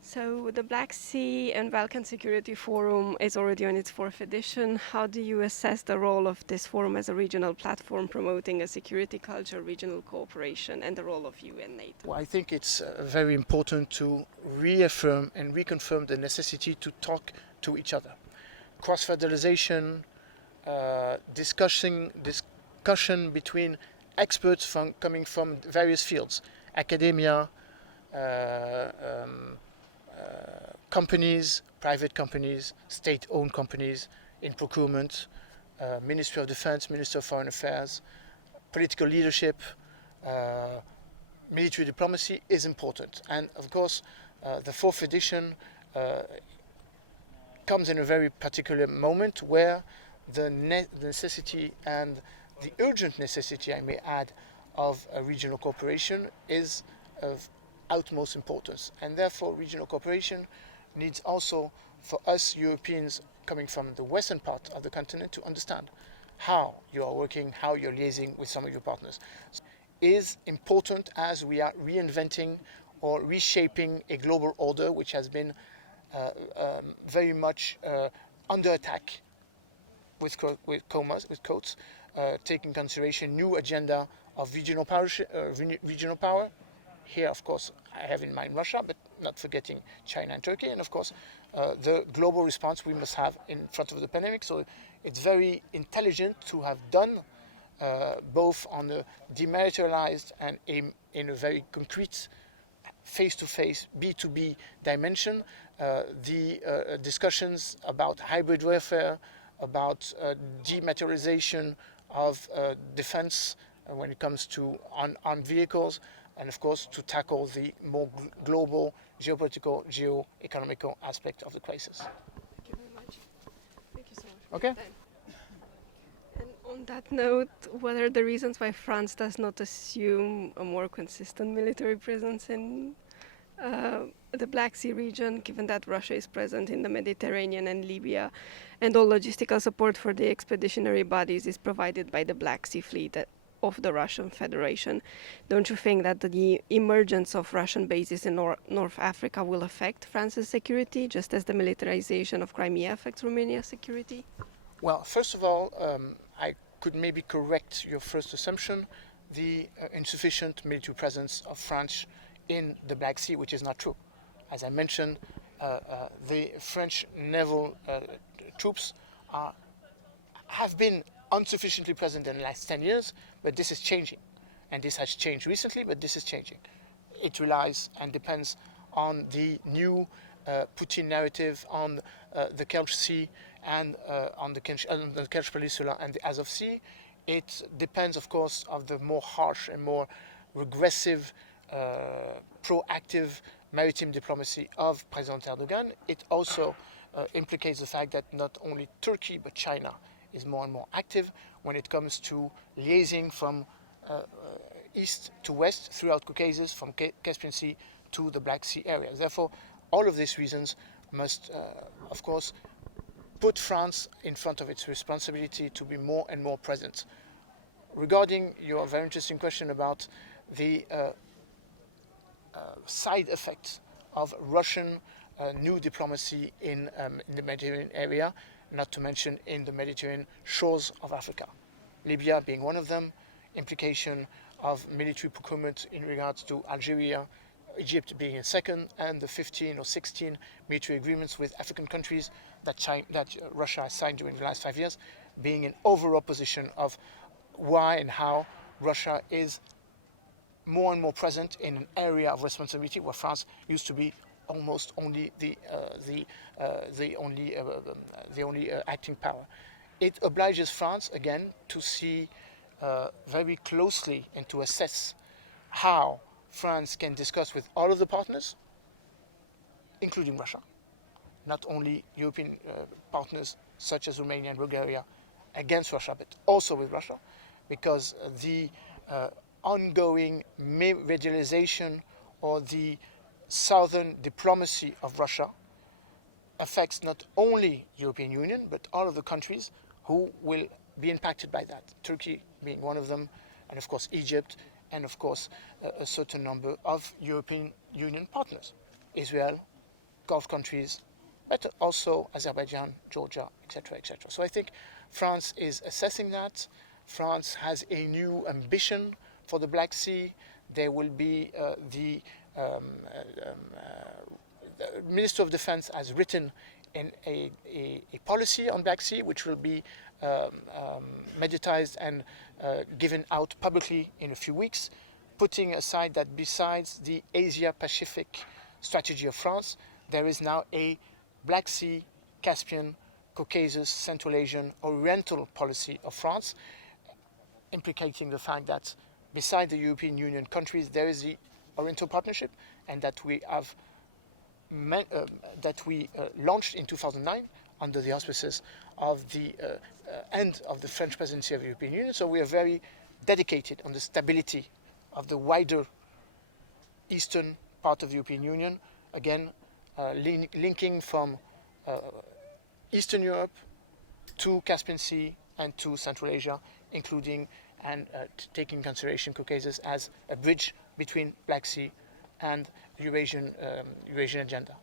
So the Black Sea and Balkan Security Forum is already on its fourth edition. How do you assess the role of this forum as a regional platform promoting a security culture, regional cooperation, and the role of EU and NATO? Well, I think it's very important to reaffirm and reconfirm the necessity to talk to each other. Cross-fertilization, discussion between experts coming from various fields, academia, companies, private companies, state-owned companies in procurement, Ministry of Defense, Minister of Foreign Affairs, political leadership, military diplomacy is important. And of course, the fourth edition comes in a very particular moment where the necessity and the urgent necessity, I may add, of a regional cooperation is of utmost importance. And therefore, regional cooperation needs also for us Europeans coming from the western part of the continent to understand how you are working, how you're liaising with some of your partners. Is important as we are reinventing or reshaping a global order which has been very much under attack with quotes, taking consideration new agenda of regional power. Here, of course, I have in mind Russia, but not forgetting China and Turkey, and of course, the global response we must have in front of the pandemic. So it's very intelligent to have done both on a demilitarized and in a very concrete face-to-face B2B dimension, the discussions about hybrid warfare, about dematerialization of defense when it comes to armed vehicles, and of course to tackle the more global geopolitical, geo-economical aspect of the crisis. Thank you very much. Thank you so much. Okay. And on that note, what are the reasons why France does not assume a more consistent military presence in the Black Sea region, given that Russia is present in the Mediterranean and Libya, and all logistical support for the expeditionary bodies is provided by the Black Sea Fleet of the Russian Federation? Don't you think that the emergence of Russian bases in North Africa will affect France's security, just as the militarization of Crimea affects Romania's security? Well, first of all, I could maybe correct your first assumption, the insufficient military presence of France in the Black Sea, which is not true. As I mentioned, the French naval troops have been insufficiently present in the last 10 years, but this is changing. And this has changed recently, but this is changing. It relies and depends on the new Putin narrative on the Kerch Sea and on the Kerch Peninsula and the Azov Sea. It depends, of course, of the more harsh and more regressive, proactive maritime diplomacy of President Erdogan. It also implicates the fact that not only Turkey but China is more and more active when it comes to liaising from east to west throughout Caucasus, from Caspian Sea to the Black Sea area. Therefore, all of these reasons must, of course, put France in front of its responsibility to be more and more present. Regarding your very interesting question about the side effects of Russian new diplomacy in the Mediterranean area, not to mention in the Mediterranean shores of Africa. Libya being one of them, implication of military procurement in regards to Algeria, Egypt being a second, and the 15 or 16 military agreements with African countries that Russia has signed during the last 5 years, being an overall position of why and how Russia is more and more present in an area of responsibility where France used to be almost only the only acting power. It obliges France again to see very closely and to assess how France can discuss with all of the partners, including Russia, not only European partners such as Romania and Bulgaria against Russia, but also with Russia, because the ongoing medialization or the southern diplomacy of Russia affects not only European Union, but all of the countries who will be impacted by that. Turkey being one of them, and of course Egypt, and of course a certain number of European Union partners. Israel, Gulf countries, but also Azerbaijan, Georgia, etc., etc. So I think France is assessing that. France has a new ambition for the Black Sea. There will be the Minister of Defense has written in a policy on Black Sea, which will be meditated and given out publicly in a few weeks, putting aside that besides the Asia-Pacific strategy of France, there is now a Black Sea, Caspian, Caucasus, Central Asian, Oriental policy of France, implicating the fact that beside the European Union countries, there is the Oriental Partnership, and that we have launched in 2009 under the auspices of the end of the French presidency of the European Union. So we are very dedicated on the stability of the wider eastern part of the European Union, again, linking from Eastern Europe to Caspian Sea and to Central Asia, including and taking consideration Caucasus as a bridge between Black Sea and Eurasian agenda.